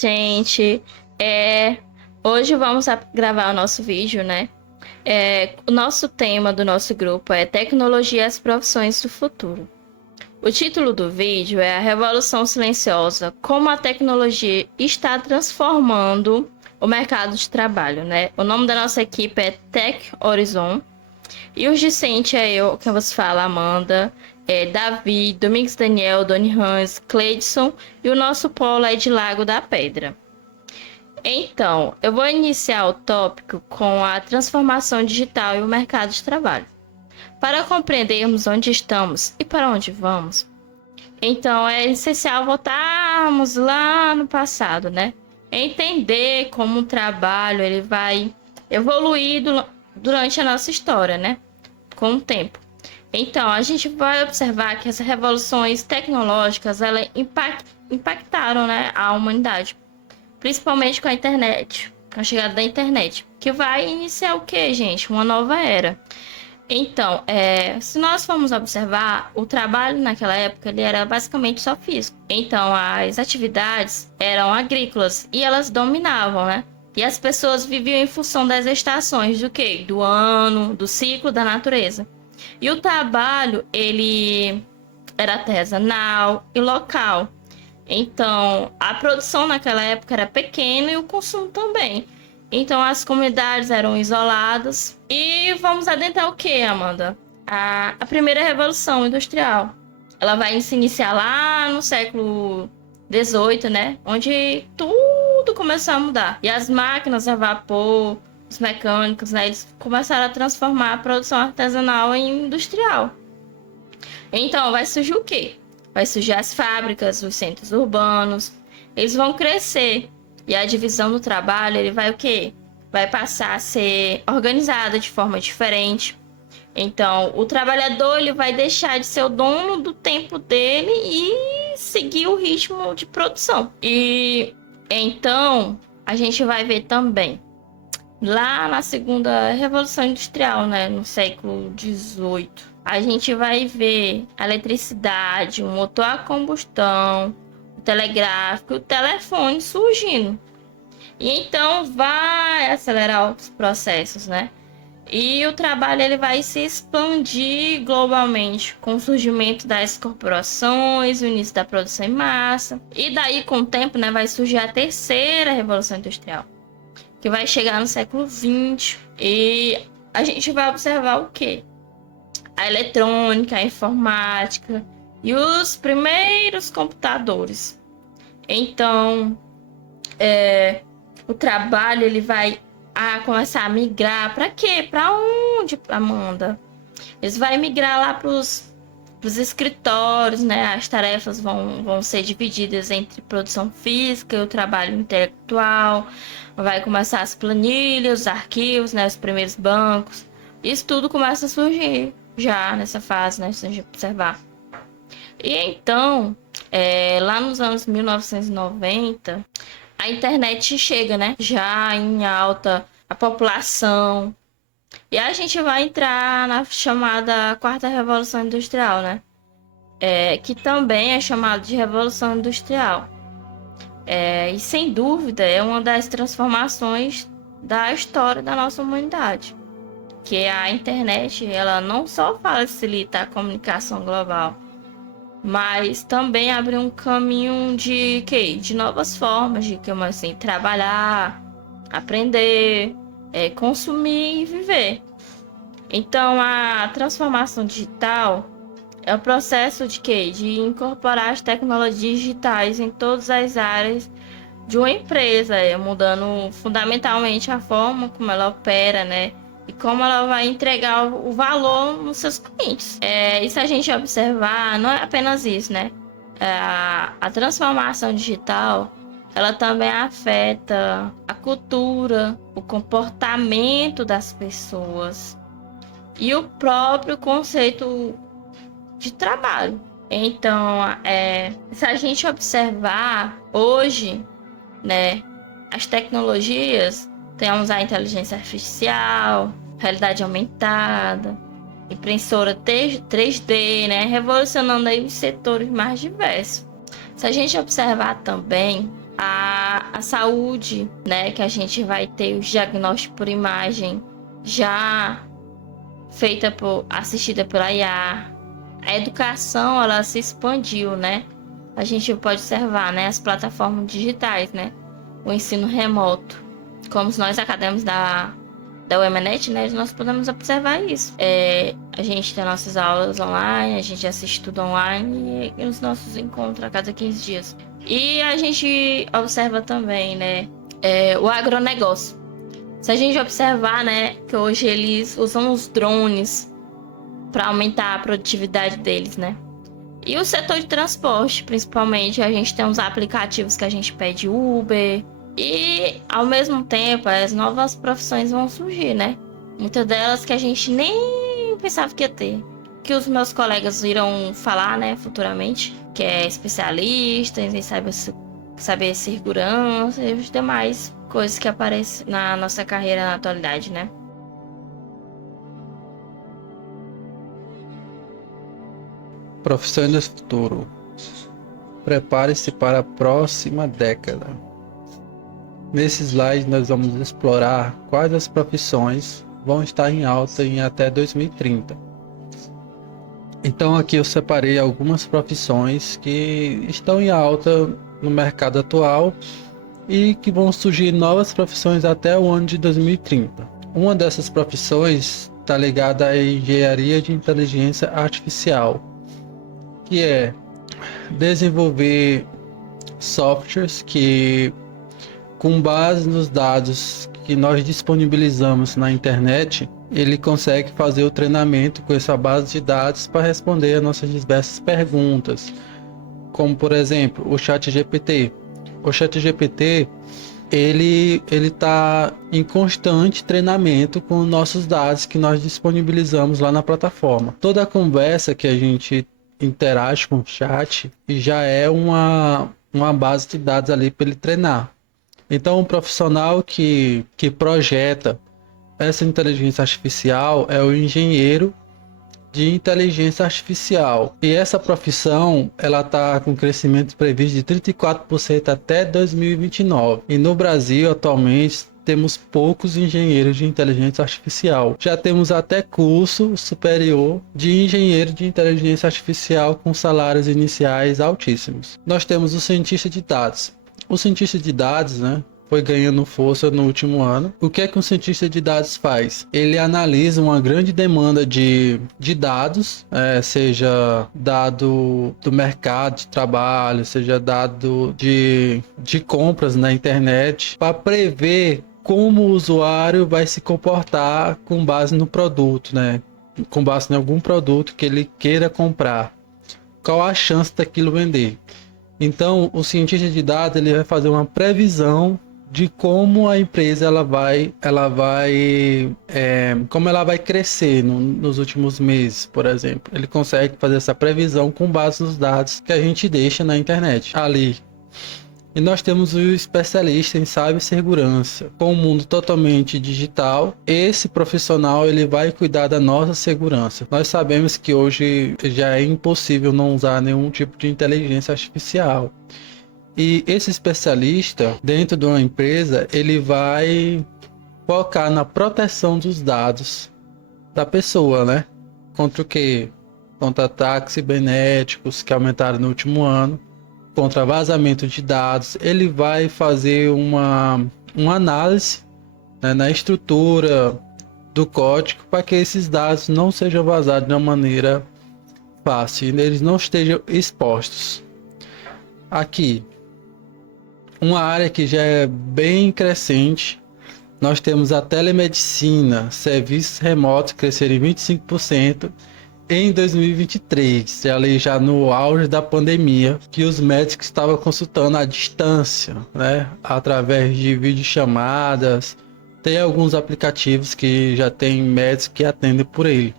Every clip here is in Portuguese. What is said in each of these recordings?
gente. Hoje vamos gravar o nosso vídeo, né? O nosso tema do nosso grupo é Tecnologia e as Profissões do Futuro. O título do vídeo é A Revolução Silenciosa, como a tecnologia está transformando o mercado de trabalho, né? O nome da nossa equipe é Tech Horizon. E os discentes é eu, que vos falo, Amanda, Davi, Domingos Daniel, Doni Hans, Cleidson e o nosso polo é de Lago da Pedra. Então, eu vou iniciar o tópico com a transformação digital e o mercado de trabalho. Para compreendermos onde estamos e para onde vamos, então é essencial voltarmos lá no passado, né? Entender como o trabalho ele vai evoluir durante a nossa história, né? Com o tempo. Então, a gente vai observar que as revoluções tecnológicas elas impactaram, né, a humanidade, principalmente com a internet, com a chegada da internet, que vai iniciar o que, gente? Uma nova era. Então, se nós formos observar, o trabalho naquela época ele era basicamente só físico. Então, as atividades eram agrícolas e elas dominavam, né? E as pessoas viviam em função das estações do quê? Do ano, do ciclo da natureza. E o trabalho, ele era artesanal e local. Então, a produção naquela época era pequena e o consumo também. Então, as comunidades eram isoladas. E vamos adentrar o que, Amanda? A primeira revolução industrial. Ela vai se iniciar lá no século XVIII, né? Onde tudo começou a mudar. E as máquinas a vapor, os mecânicos, né? Eles começaram a transformar a produção artesanal em industrial. Então, vai surgir o quê? Vai surgir as fábricas, os centros urbanos. Eles vão crescer. E a divisão do trabalho, ele vai o quê? Vai passar a ser organizada de forma diferente. Então, o trabalhador ele vai deixar de ser o dono do tempo dele e seguir o ritmo de produção. E então, a gente vai ver também, lá na segunda Revolução Industrial, né, no século XVIII, a gente vai ver a eletricidade, o motor a combustão, o telegráfico, o telefone surgindo. E então vai acelerar os processos, né? E o trabalho ele vai se expandir globalmente com o surgimento das corporações, o início da produção em massa. E daí, com o tempo, né, vai surgir a terceira Revolução Industrial, que vai chegar no século XX. E a gente vai observar o quê? A eletrônica, a informática e os primeiros computadores. Então, o trabalho ele vai começar a migrar. Para quê? Para onde, Amanda? Eles vão migrar lá para os escritórios, né? As tarefas vão ser divididas entre produção física e o trabalho intelectual. Vai começar as planilhas, os arquivos, né? Os primeiros bancos. Isso tudo começa a surgir já nessa fase, né? Se a gente observar. E então, lá nos anos 1990, a internet chega, né? Já em alta a população. E a gente vai entrar na chamada Quarta Revolução Industrial, né? Que também é chamada de Revolução Industrial. E sem dúvida é uma das transformações da história da nossa humanidade. Que a internet, ela não só facilita a comunicação global, mas também abre um caminho de quê? De novas formas de como assim trabalhar, aprender, consumir e viver. Então a transformação digital é o processo de quê? De incorporar as tecnologias digitais em todas as áreas de uma empresa, mudando fundamentalmente a forma como ela opera, né? E como ela vai entregar o valor nos seus clientes. E se a gente observar, não é apenas isso, né? A transformação digital, ela também afeta a cultura, o comportamento das pessoas e o próprio conceito de trabalho. Então, se a gente observar hoje, né, as tecnologias, temos a inteligência artificial, realidade aumentada, impressora 3D, né? Revolucionando aí os setores mais diversos. Se a gente observar também, A saúde, né, que a gente vai ter o diagnóstico por imagem já assistida pela IA. A educação, ela se expandiu, né? A gente pode observar, né, as plataformas digitais, né? O ensino remoto. Como nós acadêmicos da UEMANET, né, nós podemos observar isso. A gente tem nossas aulas online, a gente assiste tudo online e os nossos encontros a cada 15 dias. E a gente observa também, né, o agronegócio. Se a gente observar, né, que hoje eles usam os drones para aumentar a produtividade deles, né? E o setor de transporte, principalmente, a gente tem uns aplicativos que a gente pede Uber. E, ao mesmo tempo, as novas profissões vão surgir, né? Muitas delas que a gente nem pensava que ia ter. Que os meus colegas irão falar, né, futuramente. Que é especialista em saber segurança e os demais coisas que aparecem na nossa carreira na atualidade, né? Profissões do futuro. Prepare-se para a próxima década. Nesse slide nós vamos explorar quais as profissões vão estar em alta em até 2030. Então aqui eu separei algumas profissões que estão em alta no mercado atual e que vão surgir novas profissões até o ano de 2030. Uma dessas profissões está ligada à engenharia de inteligência artificial, que é desenvolver softwares que, com base nos dados que nós disponibilizamos na internet, ele consegue fazer o treinamento com essa base de dados para responder a nossas diversas perguntas, como por exemplo o ChatGPT. O ChatGPT ele está em constante treinamento com nossos dados que nós disponibilizamos lá na plataforma. Toda a conversa que a gente interage com o chat já é uma base de dados ali para ele treinar. Então, um profissional que projeta essa inteligência artificial é o engenheiro de inteligência artificial. E essa profissão, ela está com crescimento previsto de 34% até 2029. E no Brasil, atualmente, temos poucos engenheiros de inteligência artificial. Já temos até curso superior de engenheiro de inteligência artificial com salários iniciais altíssimos. Nós temos o cientista de dados. O cientista de dados, né, foi ganhando força no último ano. O que é que um cientista de dados faz? Ele analisa uma grande demanda de dados, seja dado do mercado de trabalho, seja dado de compras na internet, para prever como o usuário vai se comportar com base no produto, né? Com base em algum produto que ele queira comprar. Qual a chance daquilo vender? Então, o cientista de dados ele vai fazer uma previsão de como a empresa como ela vai crescer nos últimos meses, por exemplo. Ele consegue fazer essa previsão com base nos dados que a gente deixa na internet ali. E nós temos o especialista em cibersegurança. Com o mundo totalmente digital, esse profissional ele vai cuidar da nossa segurança. Nós sabemos que hoje já é impossível não usar nenhum tipo de inteligência artificial. E esse especialista, dentro de uma empresa, ele vai focar na proteção dos dados da pessoa, né? Contra o quê? Contra ataques cibernéticos que aumentaram no último ano, contra vazamento de dados. Ele vai fazer uma análise, né, na estrutura do código para que esses dados não sejam vazados de uma maneira fácil, e eles não estejam expostos. Aqui, uma área que já é bem crescente, nós temos a telemedicina, serviços remotos crescerem 25% em 2023, já no auge da pandemia, que os médicos estavam consultando à distância, né, através de videochamadas. Tem alguns aplicativos que já tem médicos que atendem por ele.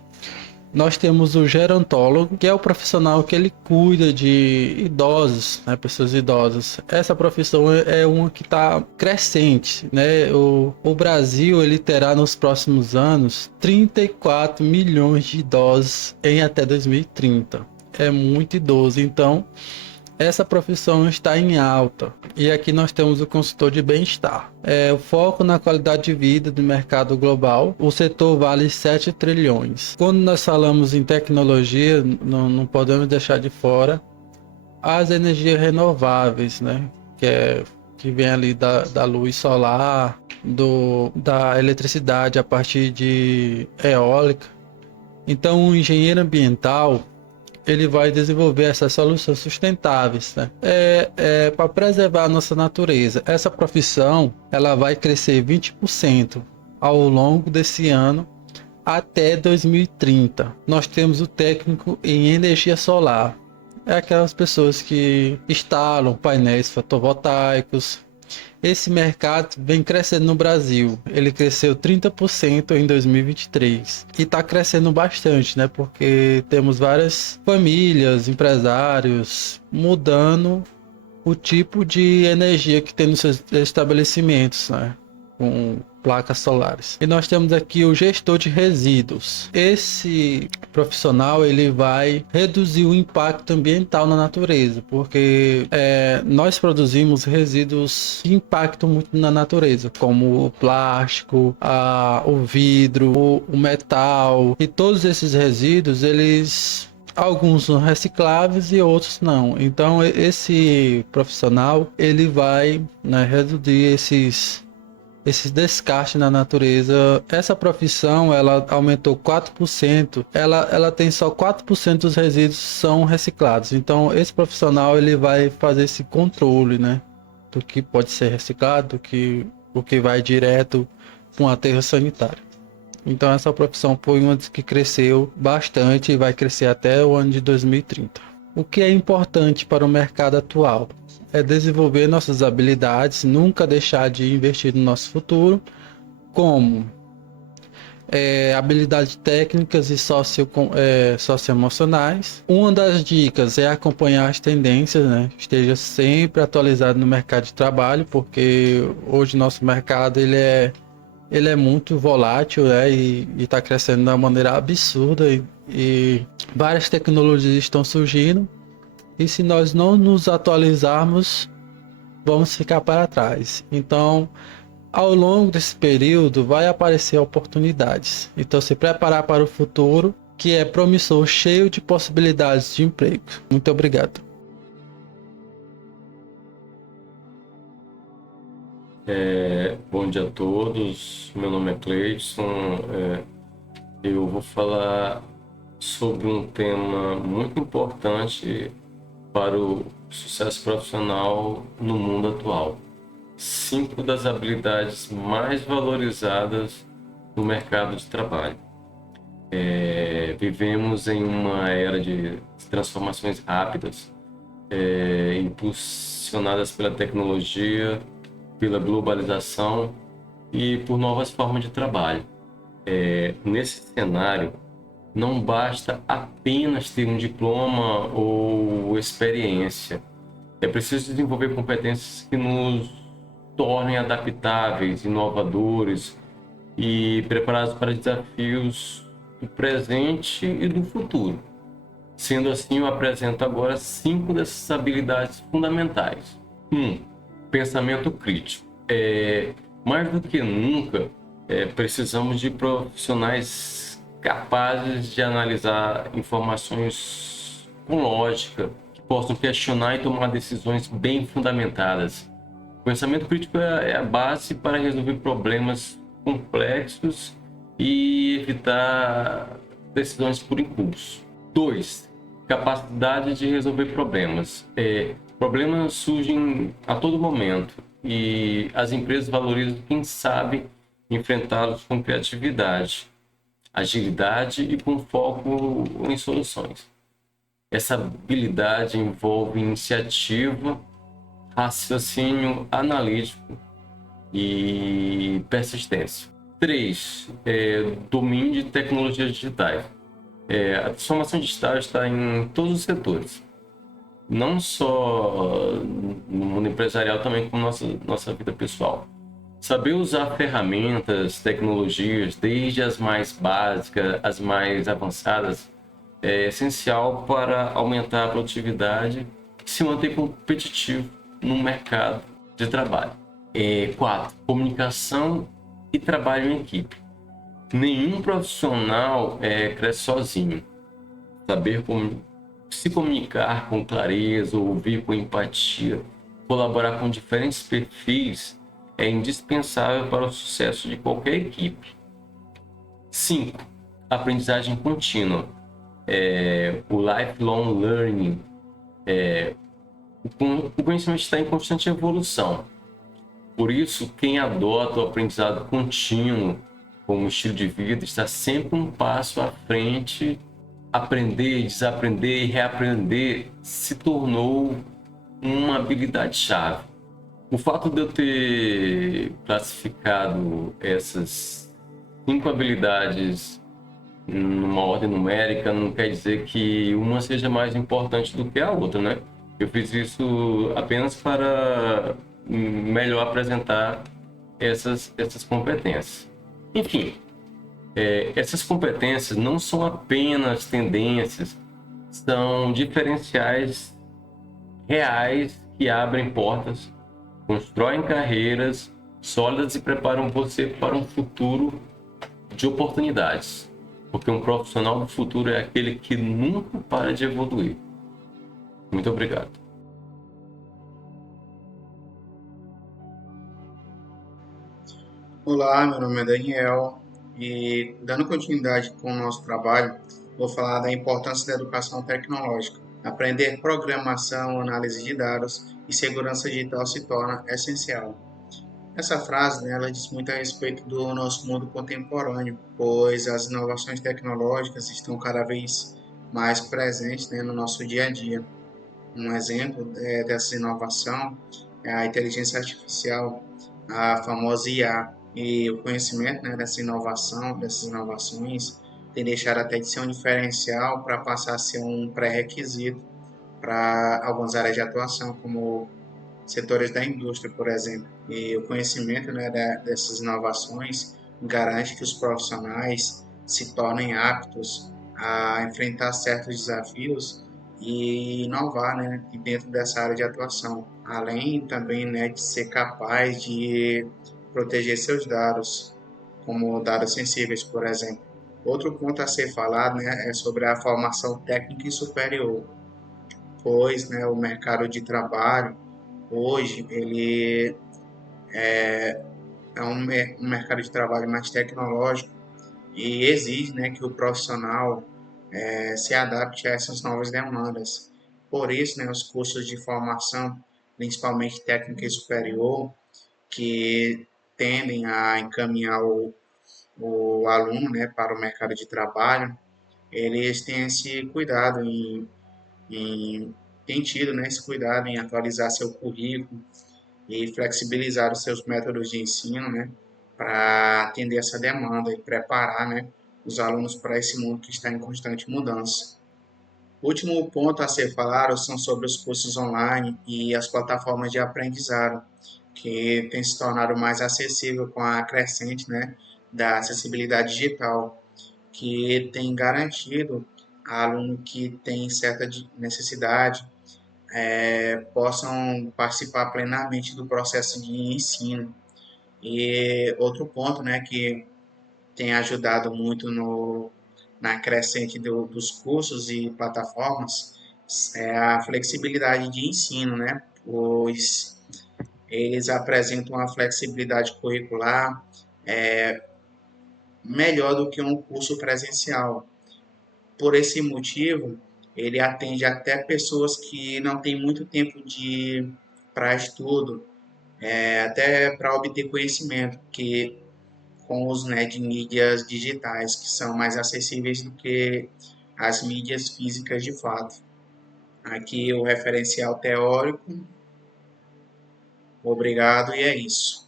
Nós temos o gerontólogo, que é o profissional que ele cuida de idosos, né, pessoas idosas. Essa profissão é uma que está crescente, né? O Brasil ele terá nos próximos anos 34 milhões de idosos em até 2030. É muito idoso, então essa profissão está em alta. E aqui nós temos o consultor de bem-estar. O foco na qualidade de vida do mercado global. O setor vale 7 trilhões. Quando nós falamos em tecnologia, não podemos deixar de fora as energias renováveis, né? Que vem ali da luz solar, da eletricidade a partir de eólica. Então, o engenheiro ambiental ele vai desenvolver essas soluções sustentáveis, né? Para preservar a nossa natureza. Essa profissão ela vai crescer 20% ao longo desse ano até 2030. Nós temos o técnico em energia solar. É aquelas pessoas que instalam painéis fotovoltaicos. Esse mercado vem crescendo no Brasil. Ele cresceu 30% em 2023 e está crescendo bastante, né? Porque temos várias famílias, empresários mudando o tipo de energia que tem nos seus estabelecimentos, né? Com placas solares. E nós temos aqui o gestor de resíduos. Esse profissional ele vai reduzir o impacto ambiental na natureza, porque nós produzimos resíduos que impactam muito na natureza, como o plástico, o vidro, o metal, e todos esses resíduos alguns são recicláveis e outros não. Então esse profissional ele vai, né, reduzir esses descartes na natureza. Essa profissão ela aumentou 4%, ela tem só 4% dos resíduos são reciclados. Então esse profissional ele vai fazer esse controle, né, do que pode ser reciclado, o que vai direto para um aterro sanitário. Então essa profissão foi uma que cresceu bastante e vai crescer até o ano de 2030. O que é importante para o mercado atual é desenvolver nossas habilidades, nunca deixar de investir no nosso futuro, como habilidades técnicas e socioemocionais. Uma das dicas é acompanhar as tendências, né? Esteja sempre atualizado no mercado de trabalho, porque hoje nosso mercado ele é muito volátil, né? E está crescendo de uma maneira absurda e várias tecnologias estão surgindo. E se nós não nos atualizarmos, vamos ficar para trás. Então, ao longo desse período, vai aparecer oportunidades. Então, se preparar para o futuro, que é promissor, cheio de possibilidades de emprego. Muito obrigado. Bom dia a todos. Meu nome é Cleidson. Eu vou falar sobre um tema muito importante para o sucesso profissional no mundo atual. 5 das habilidades mais valorizadas no mercado de trabalho. Vivemos em uma era de transformações rápidas, impulsionadas pela tecnologia, pela globalização e por novas formas de trabalho. Nesse cenário, não basta apenas ter um diploma ou experiência. É preciso desenvolver competências que nos tornem adaptáveis, inovadores e preparados para desafios do presente e do futuro. Sendo assim, eu apresento agora 5 dessas habilidades fundamentais. 1. Pensamento crítico. Mais do que nunca, precisamos de profissionais capazes de analisar informações com lógica, que possam questionar e tomar decisões bem fundamentadas. O pensamento crítico é a base para resolver problemas complexos e evitar decisões por impulso. 2. Capacidade de resolver problemas. Problemas surgem a todo momento e as empresas valorizam quem sabe enfrentá-los com criatividade, agilidade e com foco em soluções. Essa habilidade envolve iniciativa, raciocínio analítico e persistência. 3. Domínio de tecnologias digitais. A transformação digital está em todos os setores, não só no mundo empresarial, também como nossa vida pessoal. Saber usar ferramentas, tecnologias, desde as mais básicas às mais avançadas, é essencial para aumentar a produtividade se manter competitivo no mercado de trabalho. 4. Comunicação e trabalho em equipe. Nenhum profissional cresce sozinho. Saber como se comunicar com clareza, ouvir com empatia, colaborar com diferentes perfis é indispensável para o sucesso de qualquer equipe. 5. Aprendizagem contínua. O lifelong learning. O conhecimento está em constante evolução. Por isso, quem adota o aprendizado contínuo como estilo de vida está sempre um passo à frente. Aprender, desaprender e reaprender se tornou uma habilidade-chave. O fato de eu ter classificado essas 5 habilidades numa ordem numérica não quer dizer que uma seja mais importante do que a outra, né? Eu fiz isso apenas para melhor apresentar essas competências. Enfim, essas competências não são apenas tendências, são diferenciais reais que abrem portas, constroem carreiras sólidas e preparam você para um futuro de oportunidades. Porque um profissional do futuro é aquele que nunca para de evoluir. Muito obrigado. Olá, meu nome é Daniel e, dando continuidade com o nosso trabalho, vou falar da importância da educação tecnológica. Aprender programação, análise de dados e segurança digital se torna essencial. Essa frase, né, ela diz muito a respeito do nosso mundo contemporâneo, pois as inovações tecnológicas estão cada vez mais presentes, né, no nosso dia a dia. Um exemplo dessa inovação é a inteligência artificial, a famosa IA. E o conhecimento, né, dessa inovação, dessas inovações, tem deixado até de ser um diferencial para passar a ser um pré-requisito para algumas áreas de atuação, como setores da indústria, por exemplo. E o conhecimento, né, dessas inovações garante que os profissionais se tornem aptos a enfrentar certos desafios e inovar, né, dentro dessa área de atuação. Além também, né, de ser capaz de proteger seus dados, como dados sensíveis, por exemplo. Outro ponto a ser falado, né, é sobre a formação técnica e superior, pois, né, o mercado de trabalho hoje ele é um mercado de trabalho mais tecnológico e exige, né, que o profissional se adapte a essas novas demandas. Por isso, né, os cursos de formação, principalmente técnica e superior, que tendem a encaminhar o aluno, né, para o mercado de trabalho, eles têm esse cuidado têm tido, né, esse cuidado em atualizar seu currículo e flexibilizar os seus métodos de ensino, né, para atender essa demanda e preparar, né, os alunos para esse mundo que está em constante mudança. O último ponto a ser falado são sobre os cursos online e as plataformas de aprendizado, que tem se tornado mais acessível com a crescente, né, da acessibilidade digital, que tem garantido a aluno que tem certa necessidade possam participar plenamente do processo de ensino. E outro ponto, né, que tem ajudado muito na crescente dos cursos e plataformas é a flexibilidade de ensino, né, pois eles apresentam uma flexibilidade curricular melhor do que um curso presencial. Por esse motivo, ele atende até pessoas que não têm muito tempo para estudo, até para obter conhecimento, que com os, né, de mídias digitais, que são mais acessíveis do que as mídias físicas de fato. Aqui o referencial teórico. Obrigado e é isso.